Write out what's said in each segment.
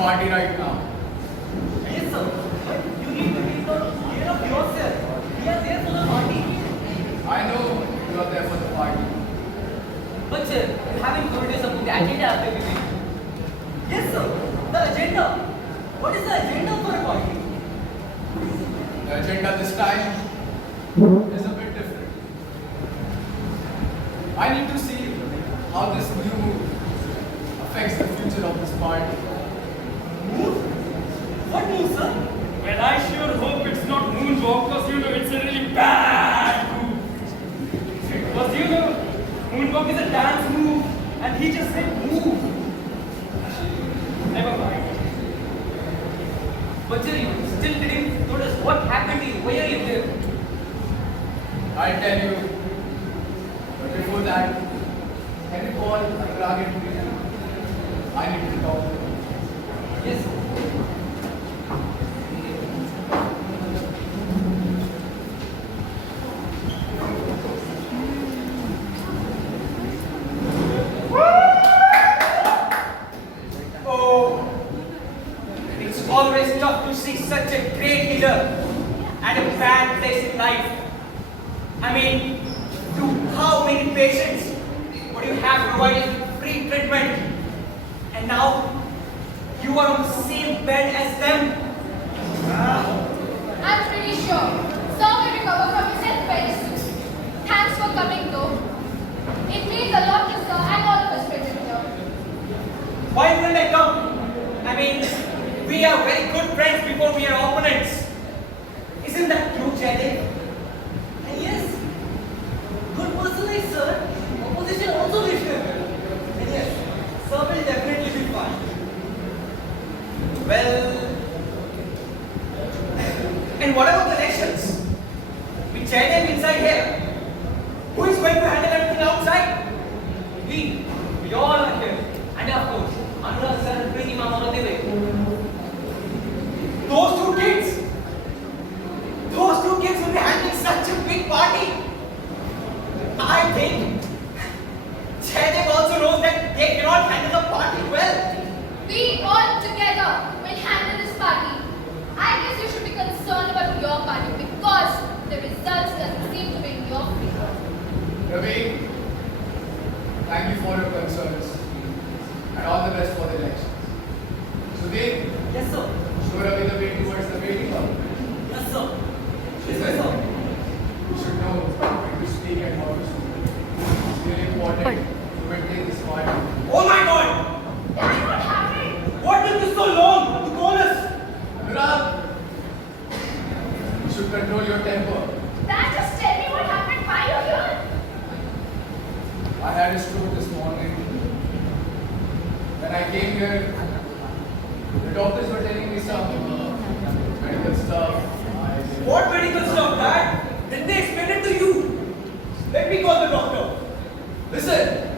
party right now. Yes, sir. But you need to take care of yourself. We are there for the party. I know you are there for the party. But sir, you haven't told us about the agenda of the meeting. Yes, sir. The agenda. What is the agenda for a party? The agenda this time is a bit different. I need to see how this new move affects the future of this party. Move? What move, sir? Well, I sure hope it's not moonwalk, because you know it's a really bad move. Because you know, moonwalk is a dance move, and he just said move. Never mind. But sir, you still didn't told us what happened to you. Why are you there? I'll tell you. But before that, can you call Anurag and Priya? I need to talk to you. Yes, sir. Oh, it's always tough to see such a great leader at a bad place in life. I mean, to how many patients would you have provided free treatment? And now you are on the same bed as them. I'm pretty sure Sir will recover from his health very soon. Thanks for coming though. It means a lot to Sir and all of us present here. Why wouldn't I come? I mean, we are very good friends before we are opponents. Isn't that true, Jaydev? And yes, good person like sir, opposition also wish him. And yes, sir will definitely be fine. Well, and what about the elections? With Jaydev inside here, who is going to handle everything outside? We all are here. And of course, Anurag sir and Preeti ma'am are on the way. Those two kids will be handling such a big party. I think Jaydev also knows that they cannot handle the party well. We all together will handle this party. I guess you should be concerned about your party because the results doesn't seem to be in your favor. Ravi, thank you for your concerns and all the best for the elections. Sudhir, Yes, sir. show Ravi the way towards the waiting hall. Yes, sir. Listen, you should know when to speak and how to speak. It's really important to maintain this party. Oh my God! What happened? What took you so long to call us? Anurag, you should control your temper. Dad, just tell me what happened. Why are you here? I had a stroke this morning. When I came here, the doctors were telling me some medical stuff. What medical stuff, Dad? Did they explain it to you? Let me call the doctor. Listen,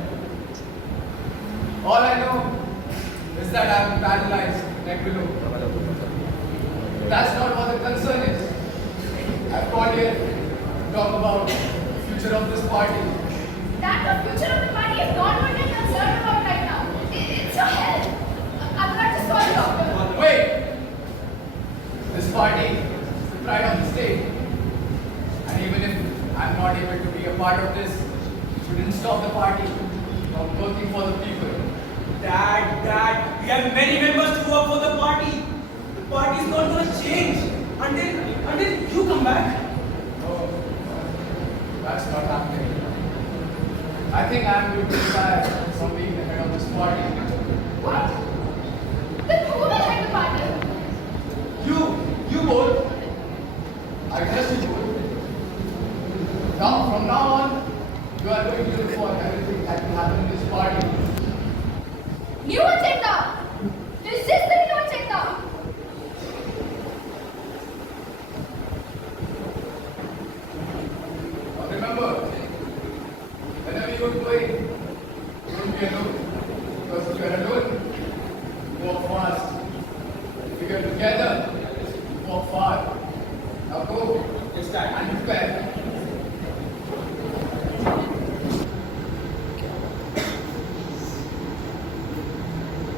all I know is that I'm paralyzed neck below. That's not what the concern is. I've called here to talk about the future of this party. That the future of the party is not what you're concerned about right now. It's your health. I'm not just call the doctor. Wait! This party is the pride of the state. And even if I'm not able to be a part of this, it shouldn't stop the party from working for the people. Dad, we have many members to work for the party. The party is not going to change until you come back. No, that's not happening. I think I'm going to retire from being the head of this party. What? Then who will head the party? You both. I guess you both. Now, from now on, you are going to look for everything that will happen in this party. New agenda. Is this the new agenda? Now remember, whenever you are going, don't be alone. Because if you are alone, you walk fast. If you are together, you walk far. Now go. Yes, Dad. And prepare.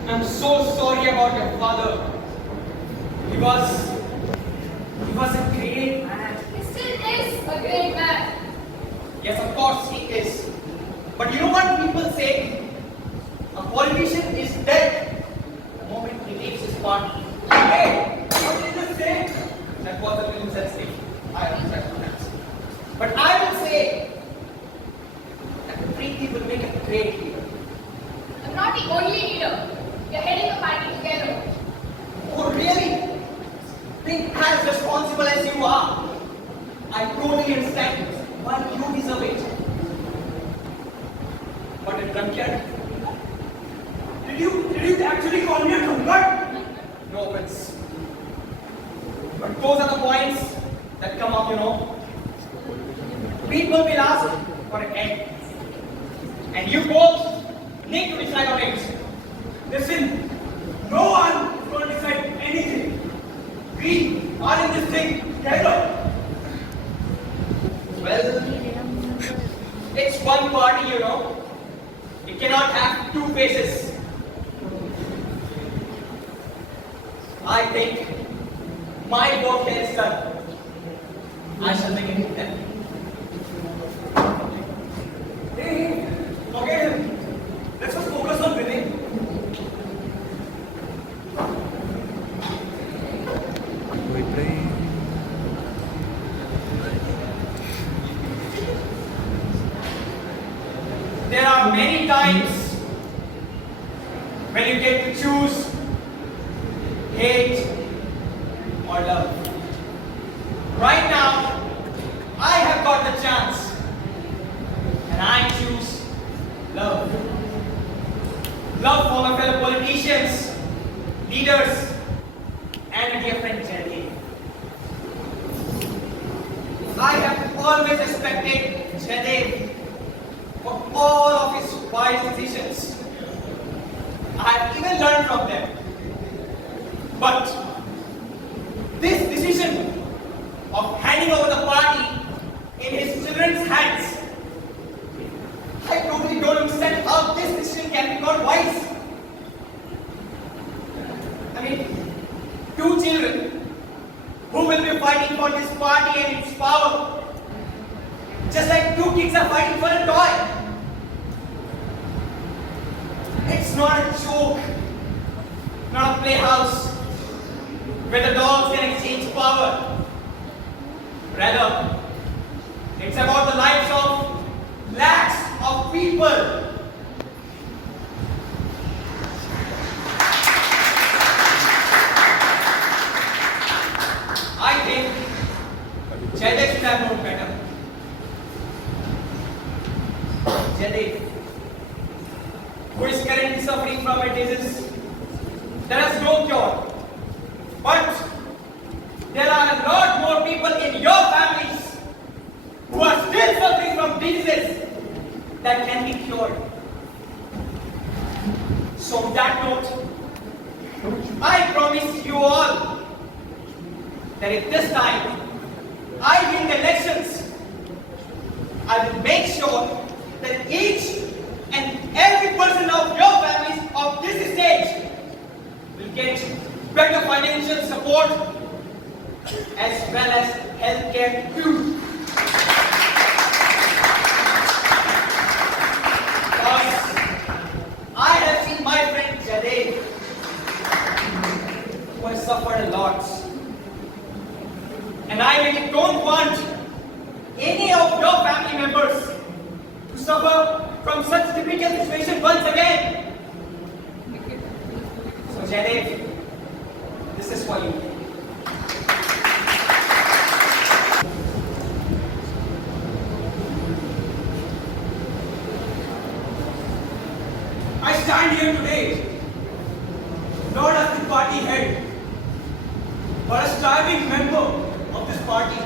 I'm so sorry about about your father. He was a great man. He still is a great man. Yes, of course he is. But you know what people say? A politician is dead the moment he leaves his party. Hey, what did you say? That was a little sensitive. I understand that. But I will say that the treaty will make a great leader. I'm not the only leader. We're heading the party together. Oh, really? Think as responsible as you are. I totally understand why you deserve it. But a drunkard? Did you actually call me a drunkard? No offense. But those are the points that come up, you know. People will ask for an end. And you both need to decide on it. Listen, no one is going to decide anything. We are in this thing together. Well, it's one party, you know. It cannot have two faces. I think my work here is done. I shall begin with them. Hey, forget him. Let's just focus on winning. There are many times when you get to choose hate or love. Right now, I have got the chance and I choose love. Love for my fellow politicians, leaders, and a dear friend Jaydev. I have always respected Jaydev for all of his wise decisions. I have even learned from them. But this decision of handing over the party in his children's hands, I totally don't understand how this decision can be called wise. I mean, two children who will be fighting for this party and its power, just like two kids are fighting for a toy. It's not a joke, not a playhouse where the dogs can exchange power. Rather, it's about the lives of lakhs of people. I think Jaydev should have known better. Jaydev, who is currently suffering from a disease that has no cure. But there are a lot more people in your families who are still suffering from diseases that can be cured. So on that note, I promise you all that if this time I win the elections, I will make sure that each and every person of your families of this stage will get better financial support as well as healthcare too. Because I have seen my friend Jaydev, who has suffered a lot. And I really don't want any of your family members to suffer from such difficult situation once again. So Jaydev, this is for you. I stand here today not as the party head, but a striving member of this party.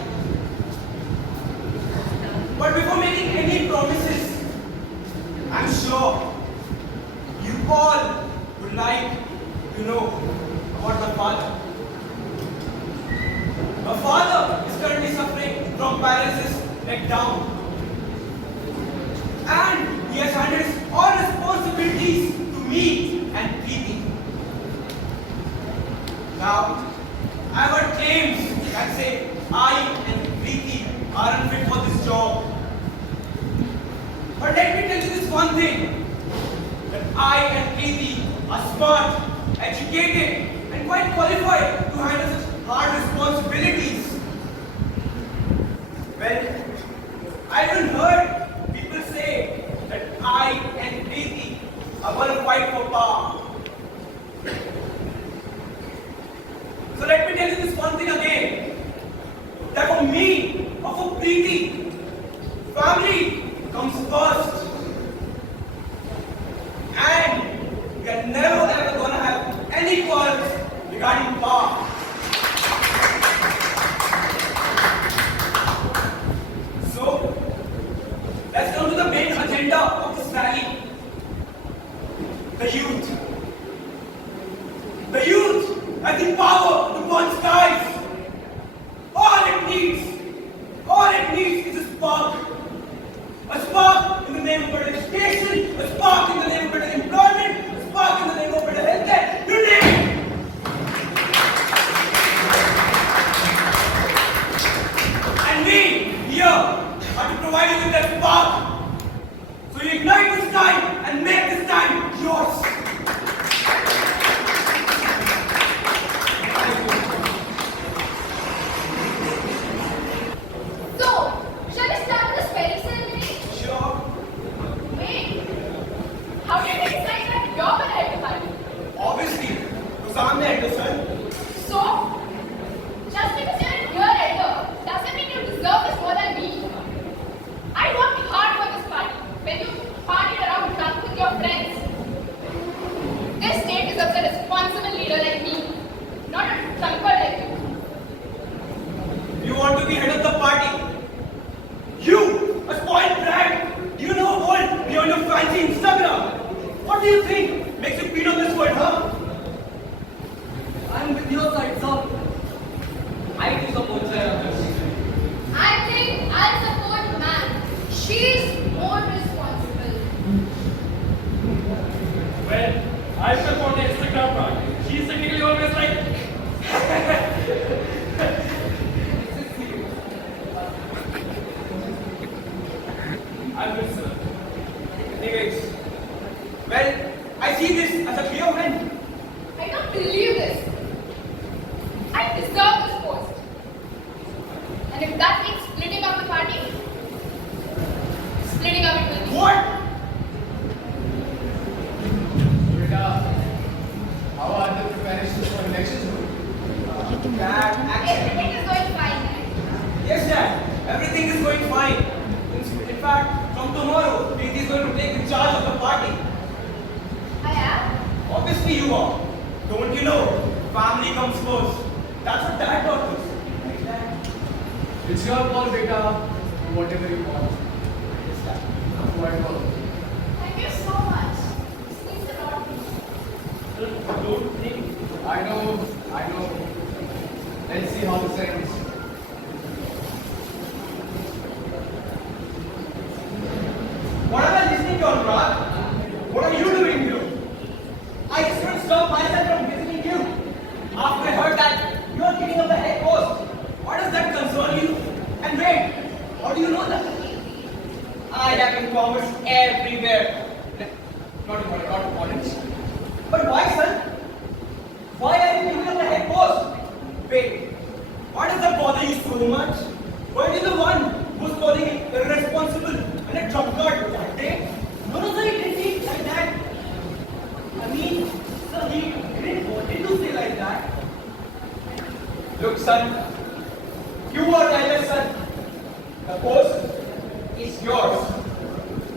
But before making any promises, I'm sure you all would like to know about my father. My father is currently suffering from paralysis neck down. And he has handed all responsibilities to me and Preeti. Now, I've heard claims that say I and Preeti are unfit for this job. But let me tell you this one thing, that I and Preeti are smart, educated, and quite qualified to handle such hard responsibilities. Well, I even heard people say that I and Preeti are going to fight for power. So let me tell you this one thing again, that for me or for Preeti, family comes first. And we are never ever going to have any quarrels regarding power. So, let's come to the main agenda of this rally. The youth. The youth has the power to burn skies. All it needs is a spark. A spark in the name of better education, a spark in the name of better employment, a spark in the name of better healthcare. You name it. And we here are to provide you with that spark. So you ignite this time and make this time yours. So, shall we start this wedding ceremony? Sure. Wait. How did you decide that you're gonna head the party? Obviously, because I'm the elder son. So, just because you're a year elder doesn't mean you deserve this more than me. I worked hard for this party when you partied around drunk with your friends. This state deserves a responsible leader like me, not a drunkard like you. You want to be head of the party? You, a spoiled brat! You know all beyond your fancy Instagram. What do you think makes you queen of this world, huh? I'm with your side, sir. I do support Sarah. I think I'll support man. She's more responsible. Well, I support the Instagram part. She's technically always like. I will, sir. Anyways, well, I see this as a clear win. I don't believe this. I deserve this post. And if that means splitting up the party, splitting up it will be. What? Beta, how are the preparations for elections? Dad, Everything is going fine. yes, Dad. Everything is going fine. In fact, from tomorrow, Preeti is going to take the charge of the party. I am. Obviously, you are. Don't you know? Family comes first. That's what Dad taught us. Right, Dad? It's your call, Beta. Do whatever you want. Yes, Dad. Whatever. Thank you so much. This means a lot to me. Don't think. I know. Let's see how this ends. What am I listening to, Anurag? What are you doing here? I just couldn't stop myself from visiting you. After I heard that you are getting up the head post. Why does that concern you? And wait, how do you know that? I have been commerce everywhere. Not in college. But why, son? Why are you giving up the head post? Wait, why does that bother you so much? Weren't you the one who's calling it irresponsible and a drunkard that day? No, sir, it didn't seem like that. I mean, sir, he didn't want it to say like that. Look, son, you are the eldest son. The post is yours,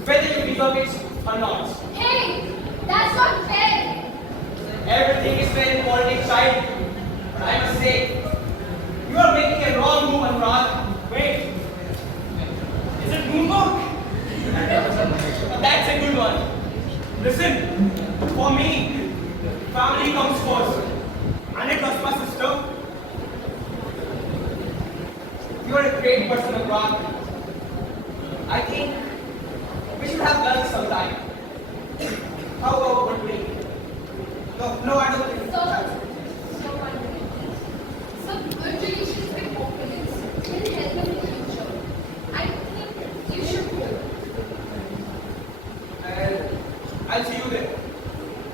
whether you deserve it or not. Hey, that's not fair. Everything is fair in politics, child. But I must say, you are making a wrong move, Anurag. Wait, is it moonwalk? That's a good one. Listen, for me, family comes first. And it was my sister. You are a great person, Anurag. I think we should have lunch sometime. How about one day? No, I don't think So wonderful. I'll see you there.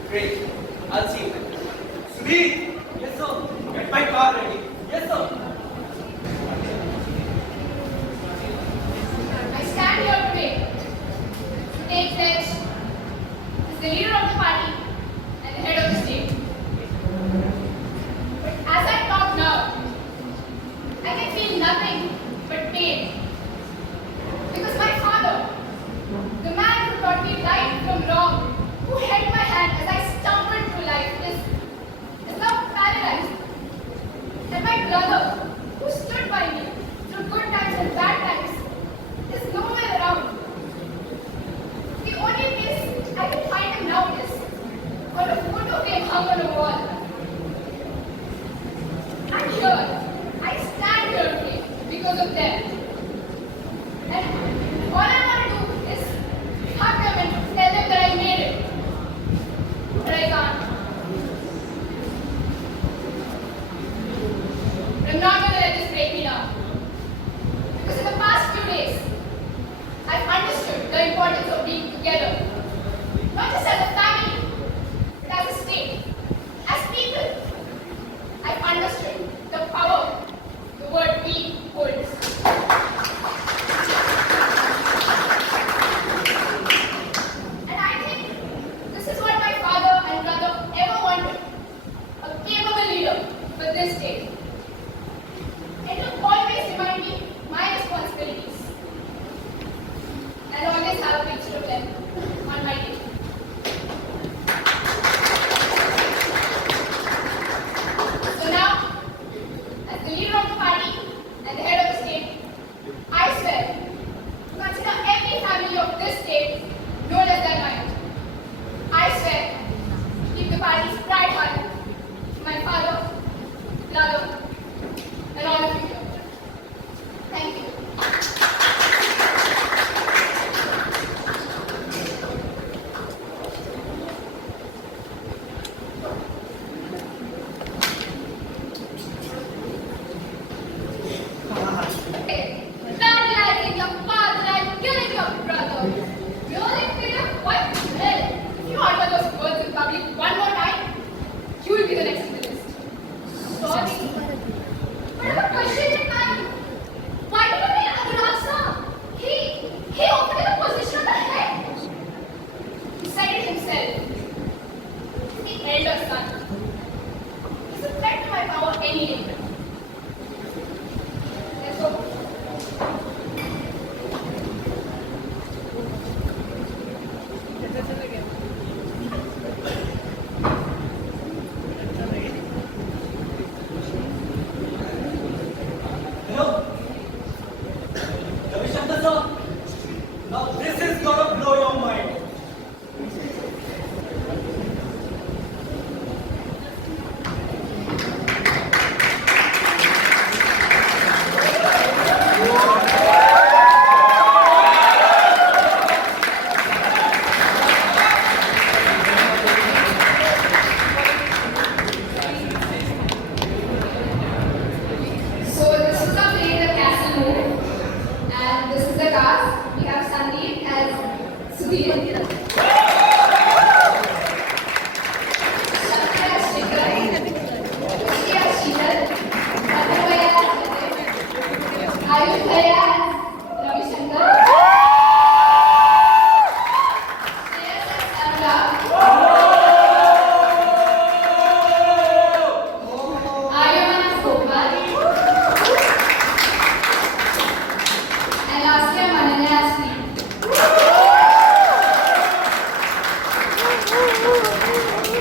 Great. I'll see you then. Sudhir, Yes, sir. get my car ready. Yes, sir. I stand here today to take pledge as the leader of the party and the head of the state. But as I talk now, I can feel nothing but pain. Because my father, the man who taught me right from wrong, who held my hand as I stumbled through life, is now paralyzed. And my brother, who stood by me through good times and bad times, is nowhere around. The only place I can find him now is on a photo frame hung on a wall. I'm here. I stand here today because of them. And all I want to do is hug them and tell them that I made it. But I can't. I'm not going to let this break me down. Because in the past few days, I've understood the importance of being together. Not just as a family, but as a state, as people. I've understood the power the word we holds. And I think this is what my father and brother ever wanted. A capable leader for this state. It will always remind me my responsibilities. I'll always have a picture of them on my table. So now, as the leader of the party and the head of the state, I swear to consider every family of this state no less than mine. I swear to keep the party's pride high to my father, brother, and all of you here. Thank you. Vandalizing your father and killing your brother. Really, Peter? What the hell? If you utter those words in public one more time, you will be the next on the list. Sorry. But I have a question in mind. Why did you mean Anuraksa? He offered you the position of the head. He said it himself. He's the elder son. He's a threat to my power any day. Let's go. Hello? Ravi Shankar sir? Now this is gonna blow your mind. So this is the play, the castle move, and this is the cast. We have Sandeep as Sudhir, Shankar as Shikhar, Rishi as Sheetal, Bhattabhai as Nitin, Ayush Bhaiya as Ravi Shankar, Shreyas as Anurag, Aryaman as Gopal, and lastly, Mananya as Sneha.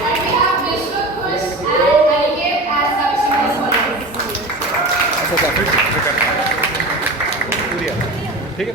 And we have Vishnu, Kush, and Aniket as Ravi Shankar. ठीक है